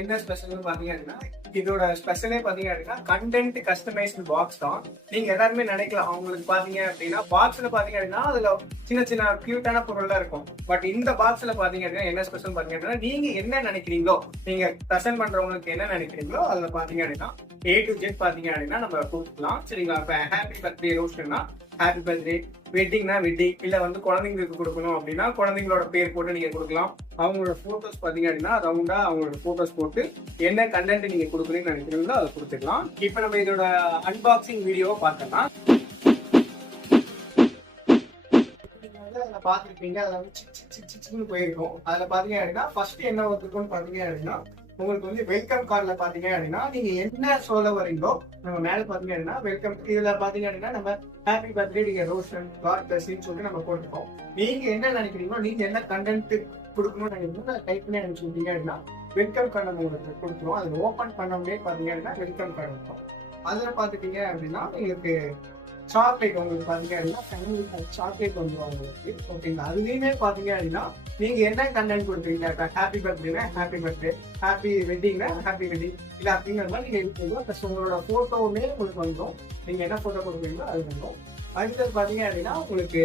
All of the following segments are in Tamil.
என்ன ஸ்பெஷல் பாத்தீங்க அப்படின்னா, இதோட ஸ்பெஷலே பாத்தீங்க அப்படின்னா கண்டென்ட் கஸ்டமைஸ்டு பாக்ஸ் தான். நீங்க எல்லாருமே நினைக்கலாம் அவங்களுக்கு பாத்தீங்க அப்படின்னா பாக்ஸ்ல பாத்தீங்க அப்படின்னா அதுல சின்ன சின்ன கியூட்டான பொருள்லாம் இருக்கும். பட் இந்த பாக்ஸ்ல பாத்தீங்க அப்படின்னா என்ன ஸ்பெஷல் பாத்தீங்க அப்படின்னா நீங்க என்ன நினைக்கிறீங்களோ, நீங்க ப்ரெசென்ட் பண்றவங்களுக்கு என்ன நினைக்கிறீங்களோ அதுல பாத்தீங்க அப்படின்னா A to Z பாத்தீங்க அப்படின்னா நம்ம கொடுக்கலாம். சரிங்களா? இப்ப ஹாப்பி பர்த்டே ரோஸ்ட்னா ஹாப்பி பர்த்டே, வெட்டிங்னா வெட்டிங், இல்ல வந்து குழந்தைங்களுக்கு கொடுக்கணும் அப்படின்னா குழந்தைங்களோட பேர் போட்டு நீங்க கொடுக்கலாம். அவங்களோட போட்டோஸ் பாத்தீங்க அப்படின்னா ரவுண்டா அவங்களோட போட்டோஸ் போட்டு என்ன கண்டென்ட் நீங்க கொடுக்குறீங்கன்னு நினைக்கிறீங்களோ அதை கொடுத்துக்கலாம். இப்ப நம்ம இதோட அன்பாக்சிங் வீடியோவை பார்க்கலாம். பாத்துருப்பீங்க, அதுல வந்து சிக்னு போயிருக்கும். அதுல பாத்தீங்க அப்படின்னா ஃபர்ஸ்ட் என்ன வந்துருக்கும்னு பாத்தீங்க அப்படின்னா உங்களுக்கு வந்து வெல்கம் கார்டுல பாத்தீங்க அப்படின்னா நீங்க என்ன சொல்ல வரீங்களோ நம்ம மேல பாத்தீங்க அப்படின்னா வெல்கம், இதுல பாத்தீங்க அப்படின்னா நம்ம ஹாப்பி பர்த்டே நீங்க ரோஷன் காட் பிளஸின்னு சொல்லிட்டு நம்ம போட்டுருக்கோம். நீங்க என்ன நினைக்கிறீங்களோ, நீங்க என்ன கண்டென்ட் கொடுக்கணும்னு நினைக்கிறீங்களோ டைப் பண்ணி அனுப்பிச்சிருந்தீங்க அப்படின்னா வெல்கம் கார்டு நம்ம உங்களுக்கு கொடுத்துருவோம். அதுல ஓப்பன் பண்ணோம்னே பாத்தீங்க அப்படின்னா வெல்கம் கார்டு இருக்கும். அதுல பாத்துட்டீங்க அப்படின்னா உங்களுக்கு சாக்லேட் உங்களுக்கு பாத்தீங்க அப்படின்னா ஃபேமிலி சாக்லேட் வந்துடும் உங்களுக்கு. ஓகேங்களா? அதுலயுமே பாத்தீங்க அப்படின்னா நீங்க என்ன கண்டென்ட் கொடுக்குறீங்க, ஹாப்பி பர்த்டேனா ஹாப்பி பர்த்டே, ஹாப்பி வெட்டிங்னா ஹாப்பி வெட்டிங், இல்ல அப்படிங்கிற மாதிரி நீங்க எடுத்துக்கோ. ப்ளஸ் உங்களோட போட்டோவுமே உங்களுக்கு வந்துடும். நீங்க என்ன போட்டோ கொடுக்குறீங்களோ அது வந்துடும். அடுத்தது பாத்தீங்க அப்படின்னா உங்களுக்கு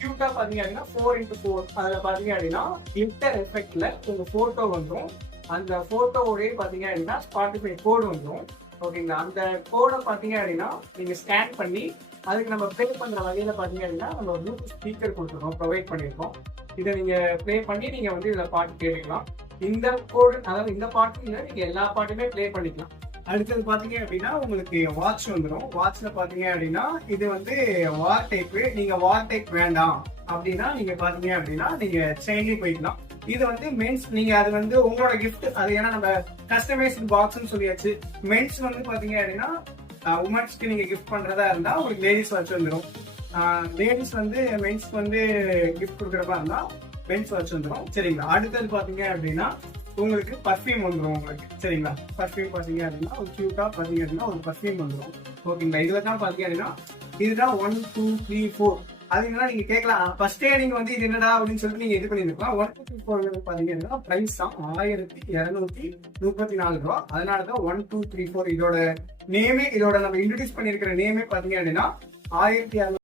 கியூட்டா பாத்தீங்க அப்படின்னா 4x4 அதுல பாத்தீங்க அப்படின்னா கிளிட்டர் எஃபெக்ட்ல உங்க போட்டோ வந்துடும். அந்த போட்டோவோடய பாத்தீங்க அப்படின்னா ஸ்பாட்டிஃபை கோடு வந்துடும். ஓகேங்களா? அந்த கோடை பாத்தீங்க அப்படின்னா நீங்க ஸ்கேன் பண்ணி அதுக்கு நம்ம ப்ளே பண்ற வகையில பாத்தீங்க அப்படின்னா நம்ம ப்ளூடூத் ஸ்பீக்கர் கொடுத்துருக்கோம், ப்ரொவைட் பண்ணியிருக்கோம். இதை நீங்க ப்ளே பண்ணி நீங்க வந்து இதுல பாட்டு கேட்டுக்கலாம். இந்த கோடு அதாவது இந்த பாட்டு இல்லை, நீங்க எல்லா பாட்டுமே ப்ளே பண்ணிக்கலாம். அடுத்தது பாத்தீங்க அப்படின்னா உங்களுக்கு வாட்ச் வந்துடும். வாட்ச்ல பாத்தீங்க அப்படின்னா இது வந்து வால் டைப். நீங்க வால் டைப் வேண்டாம் அப்படின்னா நீங்க பாத்தீங்க அப்படின்னா நீங்க செயின்லி போய்க்கலாம். இது வந்து மென்ஸ், நீங்க அது வந்து உங்களோட கிஃப்ட் அது. ஏன்னா நம்ம கஸ்டமைஸ்டு பாக்ஸ்னு சொல்லியாச்சு. மென்ஸ் வந்து பாத்தீங்க அப்படின்னா உமன்ஸ்க்கு நீங்க கிஃப்ட் பண்றதா இருந்தா உங்களுக்கு லேடிஸ் வாட்ச் வந்துடும். லேடிஸ் வந்து மென்ஸ்க்கு வந்து கிஃப்ட் கொடுக்குறப்பா இருந்தா மென்ஸ் வாட்ச் வந்துடும். சரிங்களா? அடுத்தது பாத்தீங்க அப்படின்னா உங்களுக்கு பர்ஃபியூம் வந்துடும் உங்களுக்கு. சரிங்களா? பர்ஃபியூம் பாத்தீங்க அப்படின்னா ஒரு கியூட்டா பாத்தீங்க அப்படின்னா ஒரு பர்ஃபியூம் வந்துடும். ஓகேங்களா? இதுல தான் பாத்தீங்க அப்படின்னா இதுதான் 1 2 3 4. அது என்னன்னா நீங்க கேட்கலாம், ஃபர்ஸ்டே நீங்க வந்து இது என்னடா அப்படின்னு சொல்லிட்டு நீங்க இது பண்ணிருக்கலாம். 1 2 3 4 பாத்தீங்கன்னா பிரைஸ் தான் 1234 ரூபா. அதனாலதான் 1 2 3 4 இதோட நேமே, இதோட நம்ம இன்ட்ரோடியூஸ் பண்ணிருக்கிற நேமே பாத்தீங்க அப்படின்னா 1600